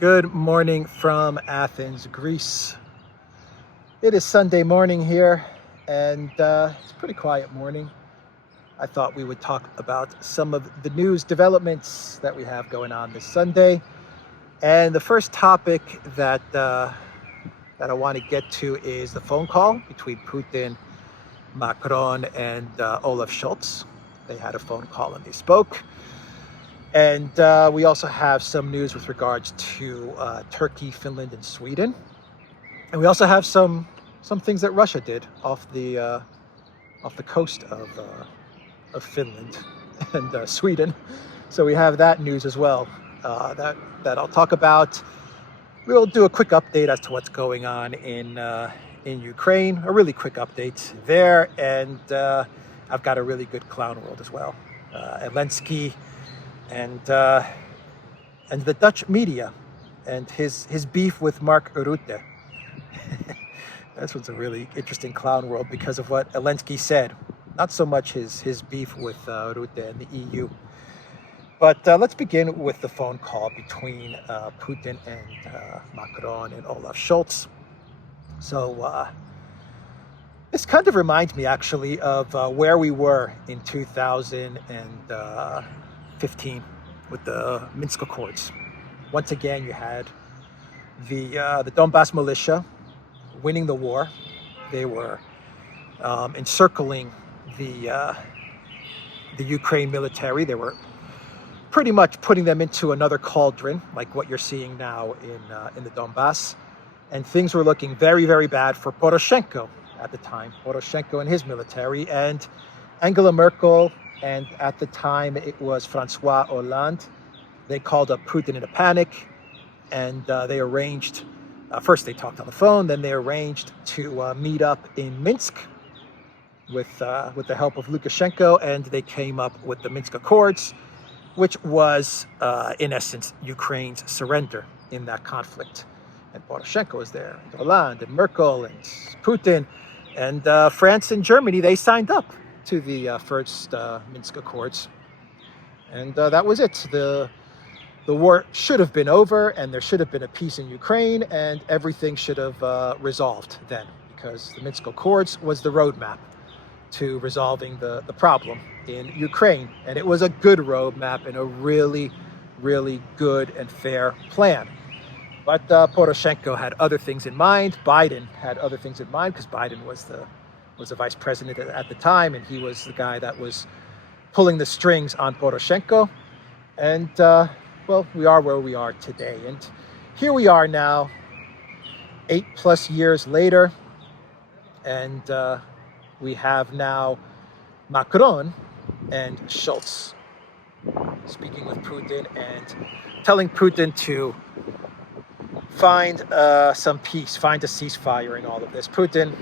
Good morning from Athens, Greece. It is Sunday morning here, and it's a pretty quiet morning. I thought we would talk about some of the news developments that we have going on this Sunday. And the first topic that I want to get to is the phone call between Putin, Macron, and Olaf Scholz. They had a phone call and they spoke. And we also have some news with regards to Turkey, Finland, and Sweden. And we also have some things that Russia did off the coast of Finland and Sweden. So we have that news as well that I'll talk about. We'll do a quick update as to what's going on in Ukraine, a really quick update there. And I've got a really good clown world as well. Zelensky and the Dutch media and his beef with Mark Rutte. This one's a really interesting clown world because of what Zelensky said. Not so much his beef with Rutte and the EU. But let's begin with the phone call between Putin and Macron and Olaf Scholz. So this kind of reminds me actually of where we were in 2015 with the Minsk Accords. Once again, you had the Donbass militia winning the war. They were encircling the Ukraine military. They were pretty much putting them into another cauldron, like what you're seeing now in the Donbass. And things were looking very, very bad for Poroshenko at the time. Poroshenko and his military, and Angela Merkel, and at the time it was Francois Hollande. They called up Putin in a panic, and they arranged, first they talked on the phone, then they arranged to meet up in Minsk with the help of Lukashenko, and they came up with the Minsk Accords, which was, in essence, Ukraine's surrender in that conflict. And Poroshenko was there, and Hollande, and Merkel, and Putin, and France and Germany, they signed up to the first Minsk Accords. And that was it. The war should have been over, and there should have been a peace in Ukraine, and everything should have resolved then, because the Minsk Accords was the roadmap to resolving the problem in Ukraine. And it was a good roadmap and a really, really good and fair plan. But Poroshenko had other things in mind. Biden had other things in mind, because Biden was the vice president at the time, and he was the guy that was pulling the strings on Poroshenko. And well, we are where we are today. And here we are now, 8+ years later, and we have now Macron and Scholz speaking with Putin and telling Putin to find some peace, find a ceasefire in all of this. Putin,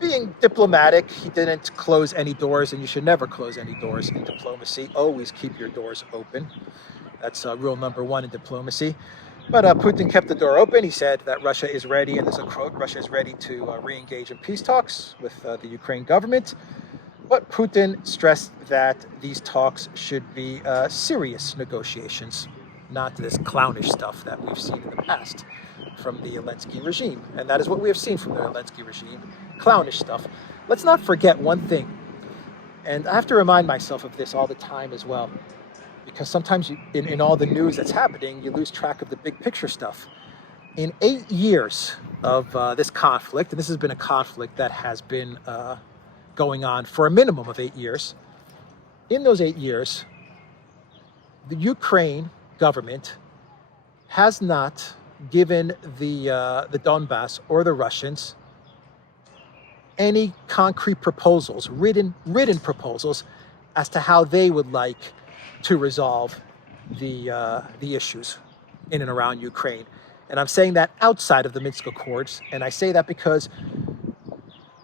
being diplomatic, he didn't close any doors, and you should never close any doors in diplomacy. Always keep your doors open. That's rule number one in diplomacy. But Putin kept the door open. He said that Russia is ready, and there's a quote, Russia is ready to re-engage in peace talks with the Ukraine government. But Putin stressed that these talks should be serious negotiations, not this clownish stuff that we've seen in the past from the Zelensky regime. And that is what we have seen from the Zelensky regime, clownish stuff. Let's not forget one thing, and I have to remind myself of this all the time as well, because sometimes in all the news that's happening, you lose track of the big picture stuff. In 8 years of this conflict, and this has been a conflict that has been going on for a minimum of 8 years, in those 8 years, the Ukraine government has not given the Donbass or the Russians any concrete proposals, written proposals, as to how they would like to resolve the issues in and around Ukraine. And I'm saying that outside of the Minsk Accords, and I say that because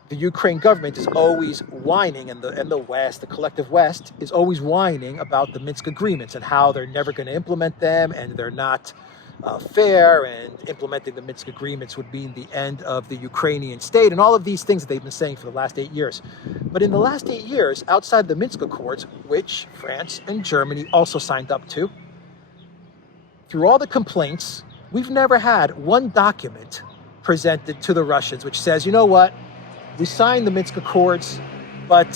the Ukraine government is always whining, and the West, the collective West, is always whining about the Minsk agreements and how they're never going to implement them, and they're not fair, and implementing the Minsk agreements would be the end of the Ukrainian state, and all of these things that they've been saying for the last 8 years. But in the last 8 years, outside the Minsk Accords, which France and Germany also signed up to, through all the complaints, we've never had one document presented to the Russians which says, you know what, we signed the Minsk Accords, but,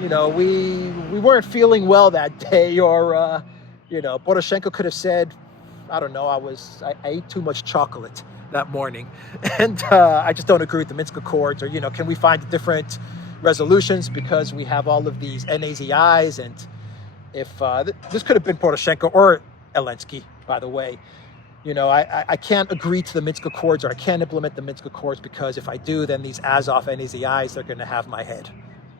you know, we weren't feeling well that day, or, you know, Poroshenko could have said, I don't know, I ate too much chocolate that morning, and I just don't agree with the Minsk Accords, or, you know, can we find different resolutions because we have all of these NAZIs, and if this could have been Poroshenko or Zelensky, by the way. You know, I can't agree to the Minsk Accords, or I can't implement the Minsk Accords, because if I do, then these Azov NAZIs, they're going to have my head.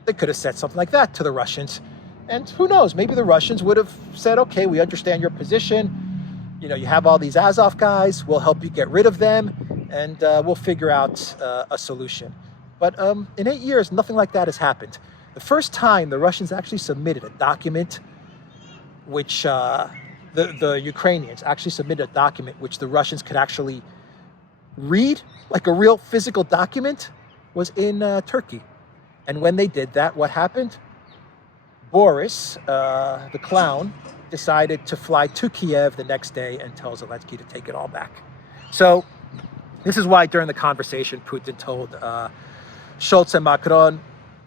They could have said something like that to the Russians. And who knows, maybe the Russians would have said, okay, we understand your position. You know, you have all these Azov guys, we'll help you get rid of them, and we'll figure out a solution. But in 8 years, nothing like that has happened. The first time the Russians actually submitted a document which the Ukrainians actually submitted a document which the Russians could actually read, like a real physical document, was in Turkey. And when they did that, what happened? Boris, the clown, decided to fly to Kiev the next day and tell Zelensky to take it all back. So this is why during the conversation, Putin told Scholz and Macron,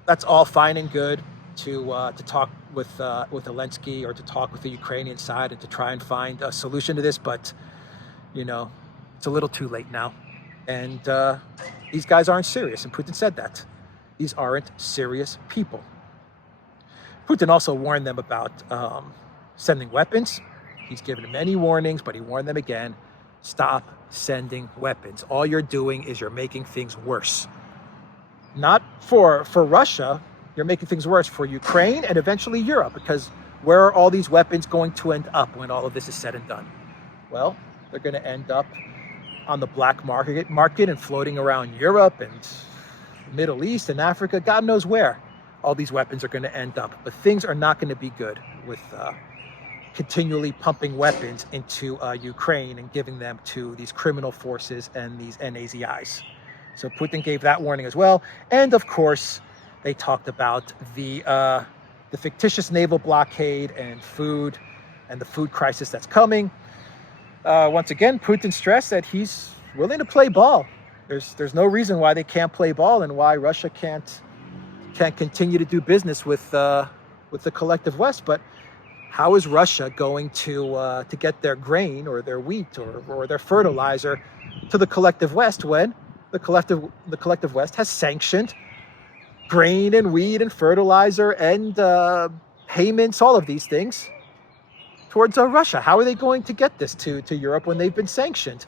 that's all fine and good to talk with Zelensky, or to talk with the Ukrainian side, and to try and find a solution to this, but, you know, it's a little too late now. And these guys aren't serious, and Putin said that. These aren't serious people. Putin also warned them about sending weapons. He's given them many warnings, but he warned them again, stop sending weapons. All you're doing is you're making things worse. Not for Russia, you're making things worse for Ukraine and eventually Europe, because where are all these weapons going to end up when all of this is said and done? Well, they're going to end up on the black market and floating around Europe and Middle East and Africa, God knows where all these weapons are going to end up. But things are not going to be good with continually pumping weapons into Ukraine and giving them to these criminal forces and these NAZIs. So Putin gave that warning as well. And of course, they talked about the fictitious naval blockade and the food crisis that's coming. Once again, Putin stressed that he's willing to play ball. There's no reason why they can't play ball, and why Russia can't continue to do business with the collective West. But how is Russia going to get their grain or their wheat or their fertilizer to the collective West when the collective West has sanctioned grain and wheat and fertilizer and payments, all of these things, towards Russia? How are they going to get this to Europe when they've been sanctioned?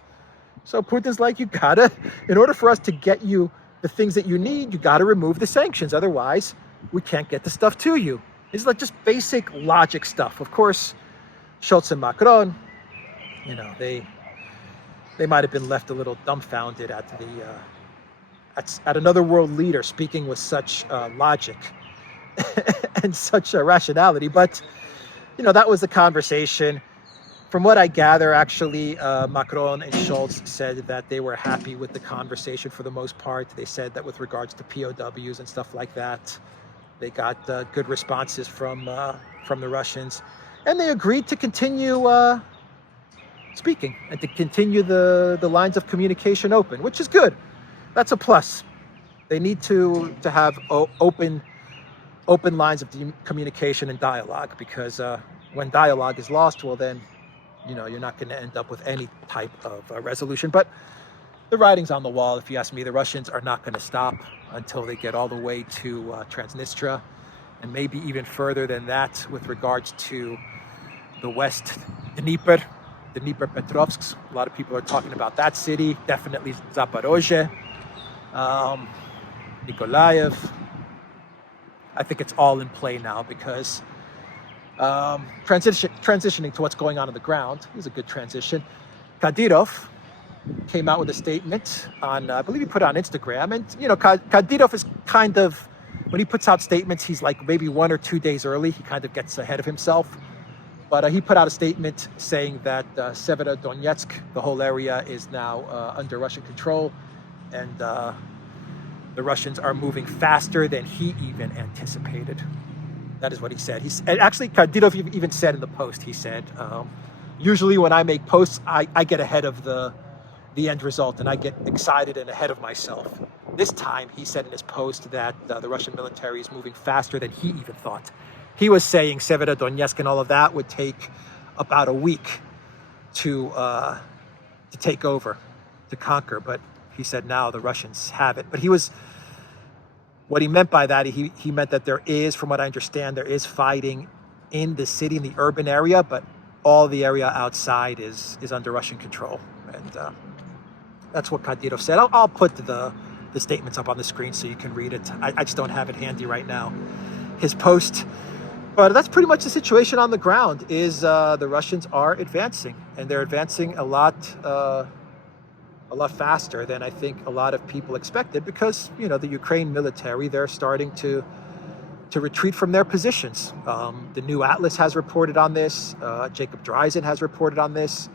So Putin's like, you gotta, in order for us to get you the things that you need, you gotta remove the sanctions. Otherwise, we can't get the stuff to you. It's like just basic logic stuff. Of course, Scholz and Macron, you know, they might have been left a little dumbfounded at another world leader speaking with such logic and such rationality. But, you know, that was the conversation. From what I gather, actually, Macron and Scholz said that they were happy with the conversation for the most part. They said that with regards to POWs and stuff like that, they got good responses from the Russians. And they agreed to continue speaking and to continue the lines of communication open, which is good. That's a plus. They need to have open lines of communication and dialogue, because when dialogue is lost, well then, you know, you're not going to end up with any type of resolution. But the writing's on the wall, if you ask me. The Russians are not going to stop until they get all the way to Transnistria, and maybe even further than that with regards to the West, Dnipropetrovsk. A lot of people are talking about that city. Definitely Zaporozhye, Nikolaev. I think it's all in play now, because transitioning to what's going on the ground is a good transition. Kadyrov came out with a statement on, I believe he put it on Instagram. And, you know, Kadyrov is kind of, when he puts out statements, he's like maybe 1 or 2 days early. He kind of gets ahead of himself. But he put out a statement saying that Severodonetsk, the whole area, is now under Russian control. And the Russians are moving faster than he even anticipated. That is what he said. And actually, Kadyrov even said in the post, he said, Usually when I make posts, I get ahead of the end result and I get excited and ahead of myself. This time he said in his post that the Russian military is moving faster than he even thought. He was saying Severodonetsk and all of that would take about a week to take over, to conquer, but he said now the Russians have it. But what he meant by that, he meant that there is, from what I understand, there is fighting in the city, in the urban area, but all the area outside is under Russian control. And that's what Kadyrov said. I'll put the statements up on the screen so you can read it. I just don't have it handy right now, his post. But that's pretty much the situation on the ground, is the Russians are advancing, and they're advancing a lot faster than I think a lot of people expected, because, you know, the Ukraine military, they're starting to retreat from their positions. The New Atlas has reported on this. Jacob Dreisen has reported on this.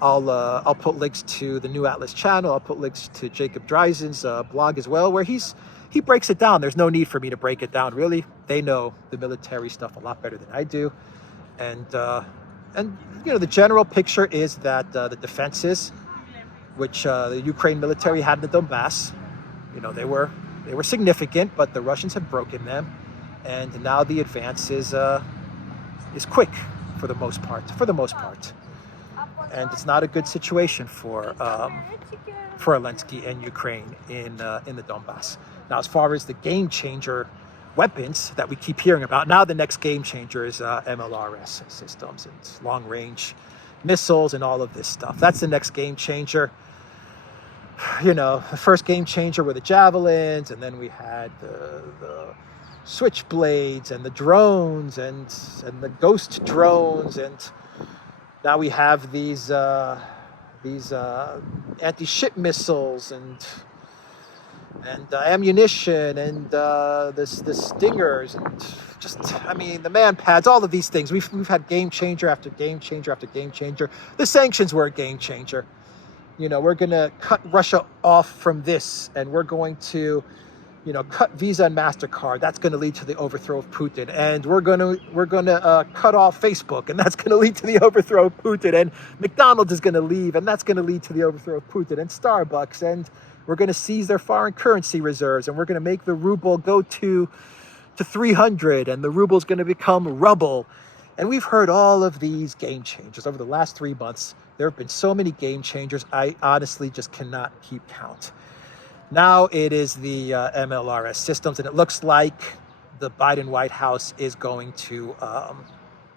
I'll put links to the New Atlas channel. I'll put links to Jacob Dreisen's blog as well, where he breaks it down. There's no need for me to break it down, really. They know the military stuff a lot better than I do. And you know, the general picture is that the defenses, which the Ukraine military had in the Donbass, you know, they were significant, but the Russians have broken them. And now the advance is quick for the most part. And it's not a good situation for Zelensky and Ukraine in the Donbass. Now, as far as the game changer weapons that we keep hearing about, now the next game changer is MLRS systems and long range missiles and all of this stuff. That's the next game changer. You know, the first game changer were the javelins, and then we had the switchblades and the drones and the ghost drones, and now we have these anti-ship missiles and ammunition and the stingers, and just, I mean, the man pads, all of these things. We've had game changer after game changer after game changer. The sanctions were a game changer. You know, we're going to cut Russia off from this, and we're going to, you know, cut Visa and MasterCard. That's going to lead to the overthrow of Putin. And we're going to cut off Facebook, and that's going to lead to the overthrow of Putin. And McDonald's is going to leave, and that's going to lead to the overthrow of Putin. And Starbucks, and we're going to seize their foreign currency reserves, and we're going to make the ruble go to 300, and the ruble is going to become rubble. And we've heard all of these game changers over the last 3 months. There have been so many game changers, I honestly just cannot keep count. Now it is the MLRS systems, and it looks like the Biden White House is going to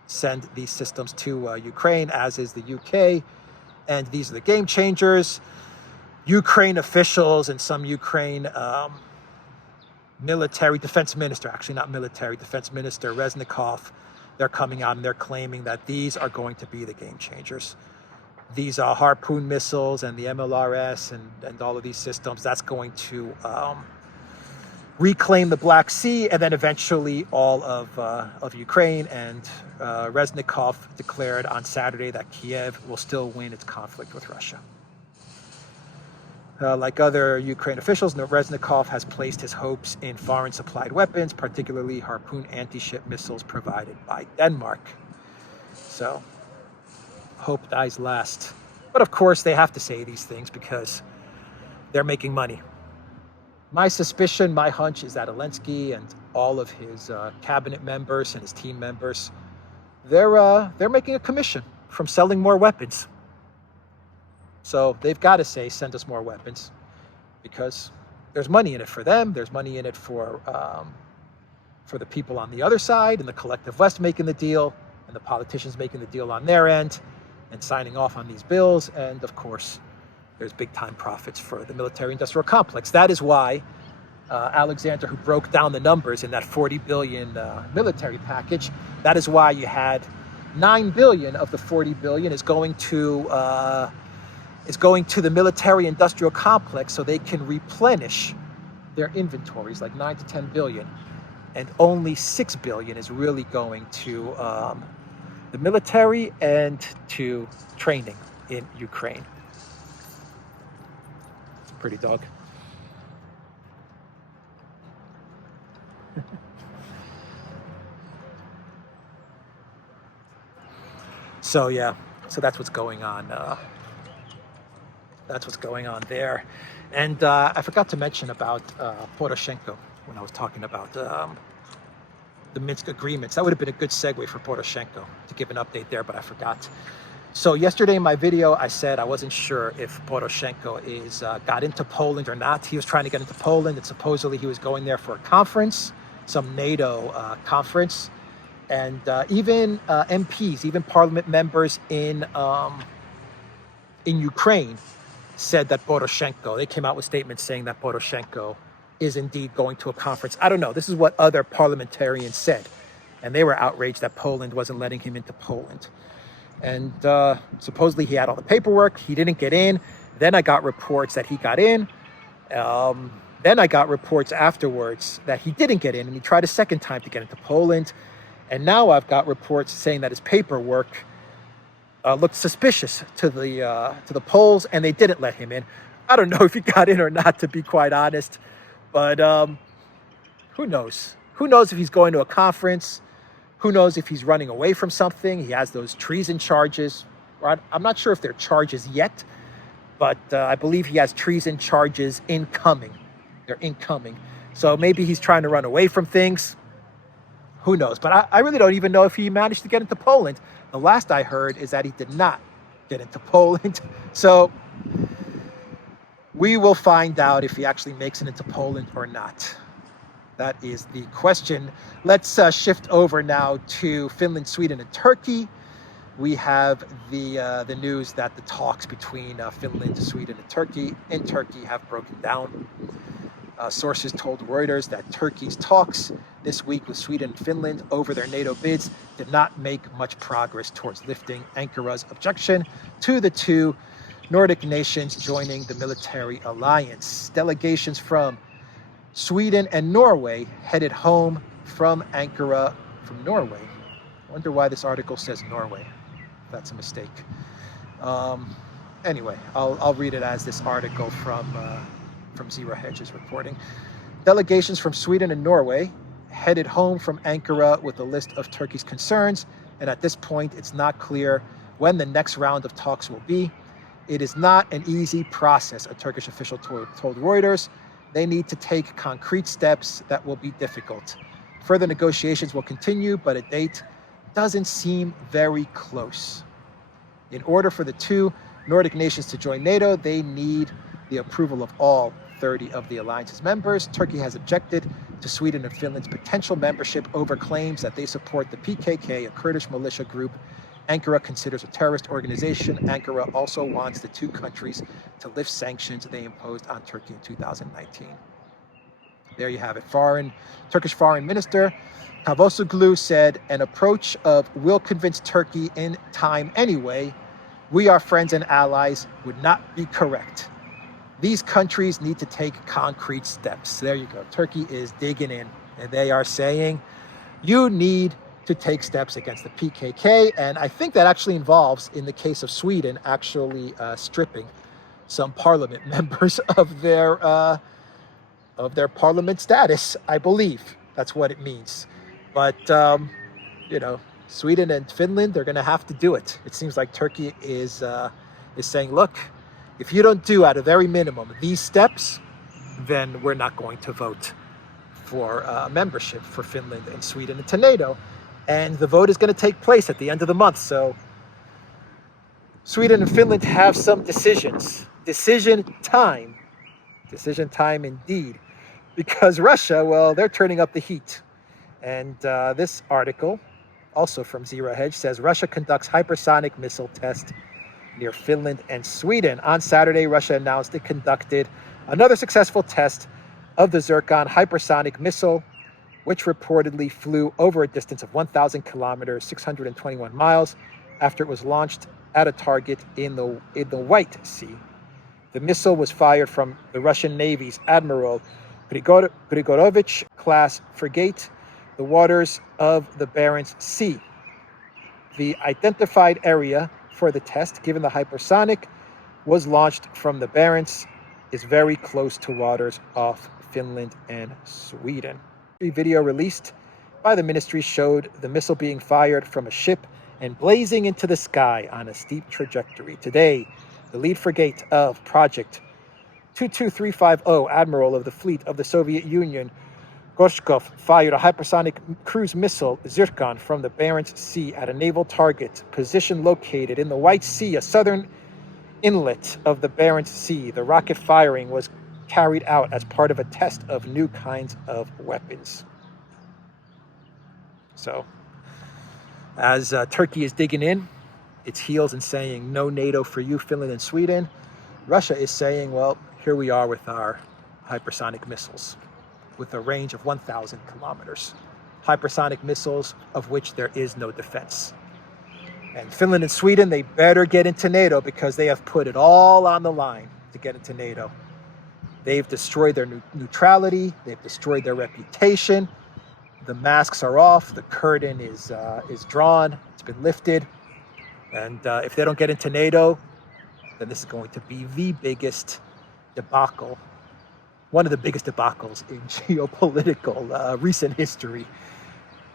send these systems to Ukraine, as is the UK. And these are the game changers. Ukraine officials and some Ukraine military defense minister, actually not military, defense minister Reznikov, they're coming out and they're claiming that these are going to be the game changers. These Harpoon missiles and the MLRS and all of these systems, that's going to reclaim the Black Sea and then eventually all of Ukraine. And Reznikov declared on Saturday that Kiev will still win its conflict with Russia. Like other Ukraine officials, Reznikov has placed his hopes in foreign supplied weapons, particularly Harpoon anti-ship missiles provided by Denmark. So, hope dies last. But of course, they have to say these things because they're making money. My suspicion, my hunch is that Zelensky and all of his cabinet members and his team members, they're making a commission from selling more weapons. So they've got to say, send us more weapons, because there's money in it for them. There's money in it for the people on the other side, and the collective West making the deal, and the politicians making the deal on their end and signing off on these bills. And of course, there's big time profits for the military industrial complex. That is why Alexander, who broke down the numbers in that 40 billion military package, that is why you had 9 billion of the 40 billion is going to the military industrial complex so they can replenish their inventories, like 9 to 10 billion. And only 6 billion is really going to the military and to training in Ukraine. It's a pretty dog. So yeah, So that's what's going on. That's what's going on there. And I forgot to mention about Poroshenko when I was talking about the Minsk agreements. That would have been a good segue for Poroshenko to give an update there, but I forgot. So yesterday in my video, I said I wasn't sure if Poroshenko got into Poland or not. He was trying to get into Poland, and supposedly he was going there for a conference, some NATO conference. And even MPs, even parliament members in Ukraine said that Poroshenko, they came out with statements saying that Poroshenko is indeed going to a conference. I don't know. This is what other parliamentarians said. And they were outraged that Poland wasn't letting him into Poland. And supposedly he had all the paperwork. He didn't get in. Then I got reports that he got in. Then I got reports afterwards that he didn't get in, and he tried a second time to get into Poland. And now I've got reports saying that his paperwork looked suspicious to the Poles, and they didn't let him in. I don't know if he got in or not, to be quite honest. But who knows? Who knows if he's going to a conference? Who knows if he's running away from something? He has those treason charges. I'm not sure if they're charges yet, but I believe he has treason charges incoming. They're incoming. So maybe he's trying to run away from things. Who knows? But I really don't even know if he managed to get into Poland. The last I heard is that he did not get into Poland. So we will find out if he actually makes it into Poland or not. That is the question. Let's shift over now to Finland, Sweden, and Turkey. We have the news that the talks between Finland, Sweden, and Turkey have broken down. Sources told Reuters that Turkey's talks this week with Sweden and Finland over their NATO bids did not make much progress towards lifting Ankara's objection to the two Nordic nations joining the military alliance. Delegations from Sweden and Norway headed home from Ankara from Norway. I wonder why this article says Norway. That's a mistake. Anyway, I'll read it as this article from Zero Hedge is reporting. Delegations from Sweden and Norway headed home from Ankara with a list of Turkey's concerns, and at this point, it's not clear when the next round of talks will be. It is not an easy process, a Turkish official told Reuters. They need to take concrete steps that will be difficult. Further negotiations will continue, but a date doesn't seem very close. In order for the two Nordic nations to join NATO, they need the approval of all 30 of the alliance's members. Turkey has objected to Sweden and Finland's potential membership over claims that they support the PKK, a Kurdish militia group Ankara considers a terrorist organization. Ankara also wants the two countries to lift sanctions they imposed on Turkey in 2019. There you have it. Turkish Foreign Minister Cavusoglu said an approach of "we'll convince Turkey in time anyway, we are friends and allies" would not be correct. These countries need to take concrete steps. There you go. Turkey is digging in, and they are saying you need to take steps against the PKK. And I think that actually involves, in the case of Sweden, actually stripping some parliament members of their parliament status. I believe that's what it means. But Sweden and Finland, they're going to have to do it. It seems like Turkey is saying, look, if you don't do at a very minimum these steps, then we're not going to vote for membership for Finland and Sweden into NATO. And the vote is going to take place at the end of the month. So Sweden and Finland have some decisions. Decision time indeed. Because Russia, well, they're turning up the heat. And this article, also from Zero Hedge, says Russia conducts hypersonic missile test near Finland and Sweden. On Saturday, Russia announced it conducted another successful test of the Zircon hypersonic missile, which reportedly flew over a distance of 1,000 kilometers, 621 miles, after it was launched at a target in the White Sea. The missile was fired from the Russian Navy's Admiral Grigorovich-class frigate, the waters of the Barents Sea. The identified area for the test, given the hypersonic was launched from the Barents, is very close to waters off Finland and Sweden. A video released by the ministry showed the missile being fired from a ship and blazing into the sky on a steep trajectory. Today, the lead frigate of Project 22350, Admiral of the Fleet of the Soviet Union, Gorshkov, fired a hypersonic cruise missile, Zircon, from the Barents Sea at a naval target position located in the White Sea, a southern inlet of the Barents Sea. The rocket firing was carried out as part of a test of new kinds of weapons. So, as Turkey is digging in its heels and saying, no NATO for you, Finland and Sweden, Russia is saying, well, here we are with our hypersonic missiles with a range of 1,000 kilometers. Hypersonic missiles of which there is no defense. And Finland and Sweden, they better get into NATO because they have put it all on the line to get into NATO. They've destroyed their neutrality. They've destroyed their reputation. The masks are off. The curtain is drawn. It's been lifted. And if they don't get into NATO, then this is going to be the biggest debacle, one of the biggest debacles in geopolitical recent history.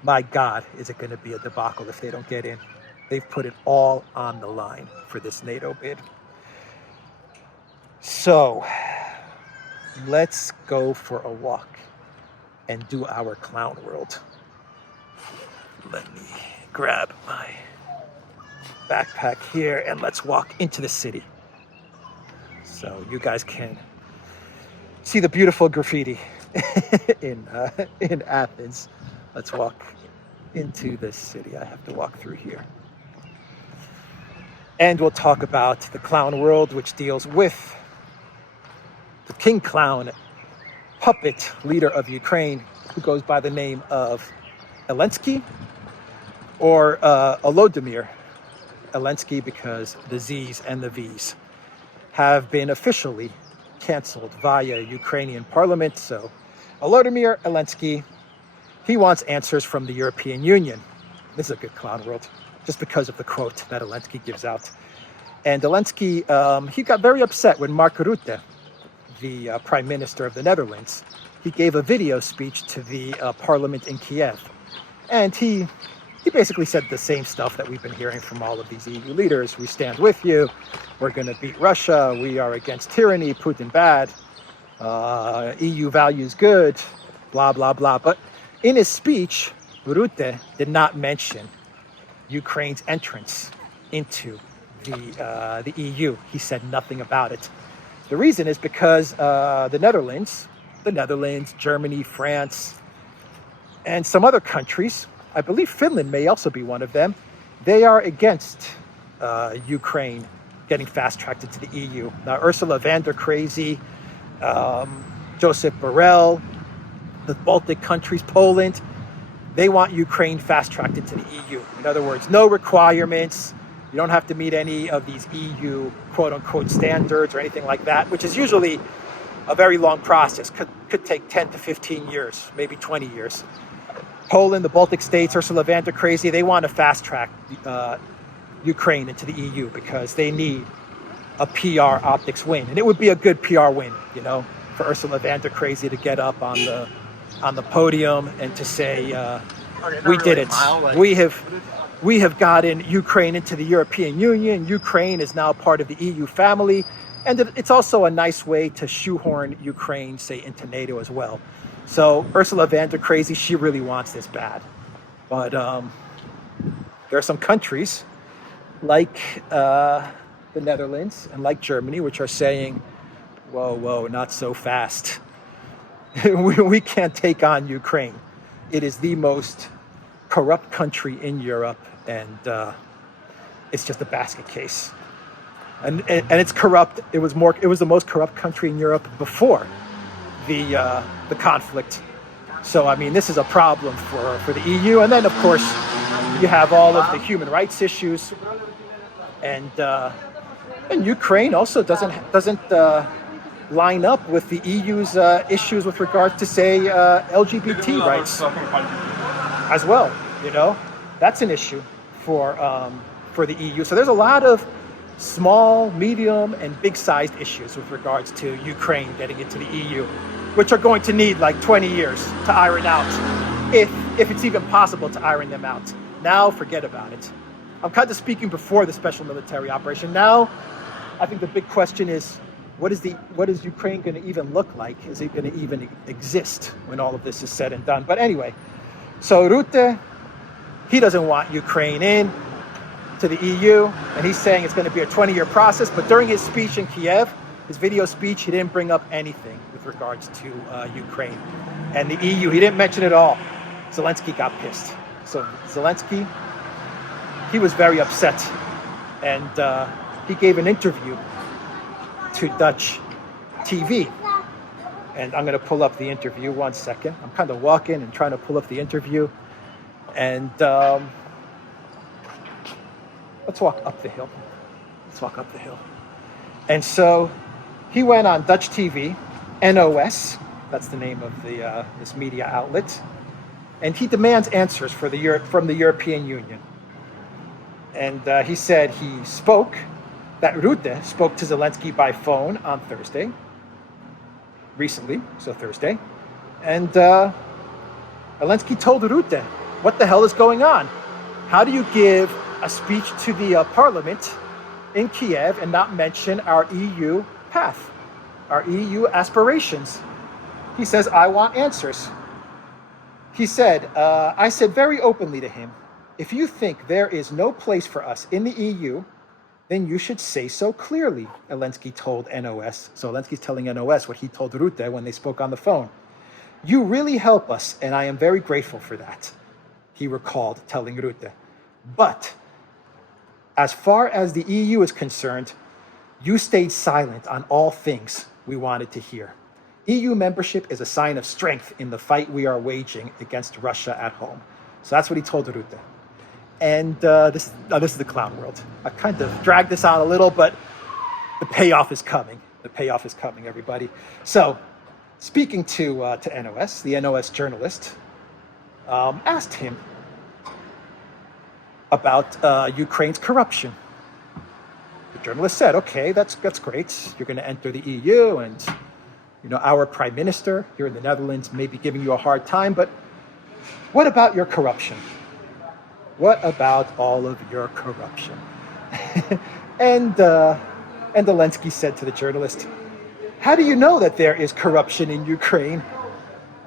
My God, is it going to be a debacle if they don't get in? They've put it all on the line for this NATO bid. So let's go for a walk and do our clown world. Let me grab my backpack here and let's walk into the city so you guys can see the beautiful graffiti in Athens. Let's walk into this city. I have to walk through here. And we'll talk about the clown world, which deals with the king clown puppet leader of Ukraine, who goes by the name of Zelensky, or Volodymyr Zelensky, because the Z's and the V's have been officially canceled via Ukrainian parliament. So Volodymyr Zelensky, he wants answers from the European Union. This is a good clown world, just because of the quote that Zelensky gives out. And Zelensky, he got very upset when Mark Rutte, the Prime Minister of the Netherlands, he gave a video speech to the parliament in Kiev. And he basically said the same stuff that we've been hearing from all of these EU leaders. We stand with you. We're going to beat Russia. We are against tyranny. Putin bad. EU values good. Blah, blah, blah. But in his speech, Rutte did not mention Ukraine's entrance into the EU. He said nothing about it. The reason is because the Netherlands, Germany, France, and some other countries, I believe Finland may also be one of them, they are against Ukraine getting fast-tracked into the EU. Now, Ursula von der Crazy, Joseph Borrell, the Baltic countries, Poland, they want Ukraine fast-tracked into the EU. In other words, no requirements. You don't have to meet any of these EU quote-unquote standards or anything like that, which is usually a very long process. Could take 10 to 15 years, maybe 20 years. Poland, the Baltic states, Ursula von der Crazy, they want to fast-track Ukraine into the EU because they need a PR optics win. And it would be a good PR win, you know, for Ursula von der Crazy to get up on the podium and to say, we did it. We have gotten Ukraine into the European Union. Ukraine is now part of the EU family. And it's also a nice way to shoehorn Ukraine, say, into NATO as well. So Ursula von der Crazy, she really wants this bad. But there are some countries like the Netherlands and like Germany, which are saying, whoa, not so fast. we can't take on Ukraine. It is the most corrupt country in Europe, and it's just a basket case. And it's corrupt. It was the most corrupt country in Europe before the conflict. So I mean, this is a problem for the EU. And then of course you have all of the human rights issues, and Ukraine also doesn't line up with the EU's issues with regards to, say, LGBT rights as well. You know, that's an issue for the EU. So there's a lot of small, medium, and big-sized issues with regards to Ukraine getting into the EU, which are going to need like 20 years to iron out, if it's even possible to iron them out. Now, forget about it. I'm kind of speaking before the special military operation. Now, I think the big question is, what is Ukraine going to even look like? Is it going to even exist when all of this is said and done? But anyway, so Rutte, he doesn't want Ukraine in to the EU, and he's saying it's going to be a 20-year process. But during his speech in Kiev, his video speech, he didn't bring up anything with regards to Ukraine and the EU. He didn't mention it all. Zelensky got pissed. So Zelensky, he was very upset, and he gave an interview to Dutch TV. And I'm going to pull up the interview. 1 second. I'm kind of walking and trying to pull up the interview. And let's walk up the hill. Let's walk up the hill. And so he went on Dutch TV, NOS, that's the name of the this media outlet, and he demands answers from the European Union. And he said that Rutte spoke to Zelensky by phone on Thursday, recently, so Thursday, and Zelensky told Rutte, what the hell is going on? How do you give a speech to the parliament in Kiev and not mention our EU path, our EU aspirations? He says, I want answers. He said, I said very openly to him, if you think there is no place for us in the EU, then you should say so clearly, Zelensky told NOS. So Zelensky's telling NOS what he told Rutte when they spoke on the phone. You really help us, and I am very grateful for that, he recalled telling Rutte. But as far as the EU is concerned, you stayed silent on all things we wanted to hear. EU membership is a sign of strength in the fight we are waging against Russia at home. So that's what he told Rutte. And this is the clown world. I kind of dragged this on a little, but the payoff is coming. The payoff is coming, everybody. So, speaking to NOS, the NOS journalist asked him about Ukraine's corruption. The journalist said, okay, that's great. You're going to enter the EU, and our prime minister here in the Netherlands may be giving you a hard time, but what about your corruption? What about all of your corruption? And Zelensky said to the journalist, how do you know that there is corruption in Ukraine?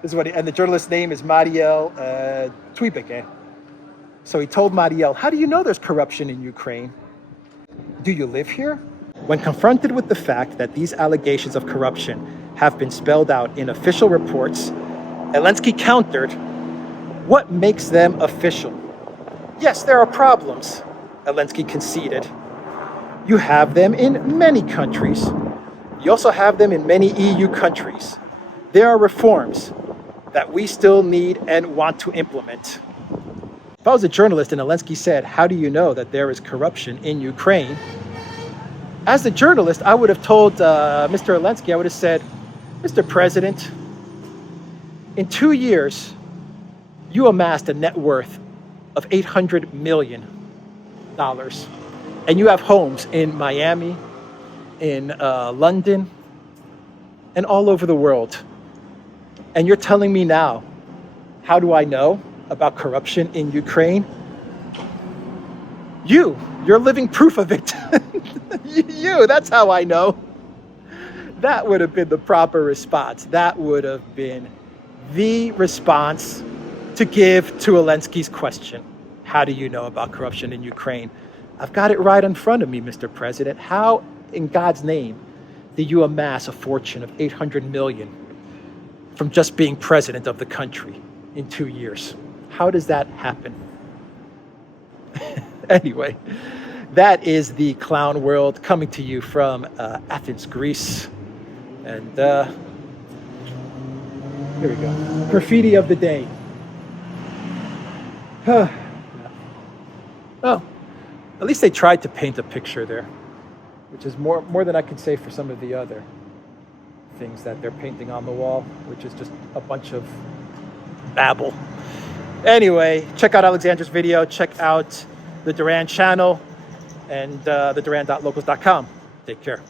And the journalist's name is Mariel Twibeke. So he told Mariel, how do you know there's corruption in Ukraine? Do you live here? When confronted with the fact that these allegations of corruption have been spelled out in official reports, Zelensky countered, what makes them official? Yes, there are problems, Zelensky conceded. You have them in many countries. You also have them in many EU countries. There are reforms that we still need and want to implement. If I was a journalist and Zelensky said, how do you know that there is corruption in Ukraine? As the journalist, I would have told Mr. Zelensky, I would have said, Mr. President, in 2 years, you amassed a net worth of $800 million. And you have homes in Miami, in London, and all over the world. And you're telling me now, how do I know about corruption in Ukraine? You're living proof of it. That's how I know. That would have been the proper response. That would have been the response to give to Zelensky's question. How do you know about corruption in Ukraine? I've got it right in front of me, Mr. President. How, in God's name, did you amass a fortune of $800 million from just being president of the country in 2 years? How does that happen? Anyway, that is the clown world coming to you from Athens, Greece. And here we go. Graffiti of the day. Oh, at least they tried to paint a picture there, which is more than I can say for some of the other things that they're painting on the wall, which is just a bunch of babble. Anyway, check out Alexander's video, check out the Duran channel, and the Duran.locals.com. Take care.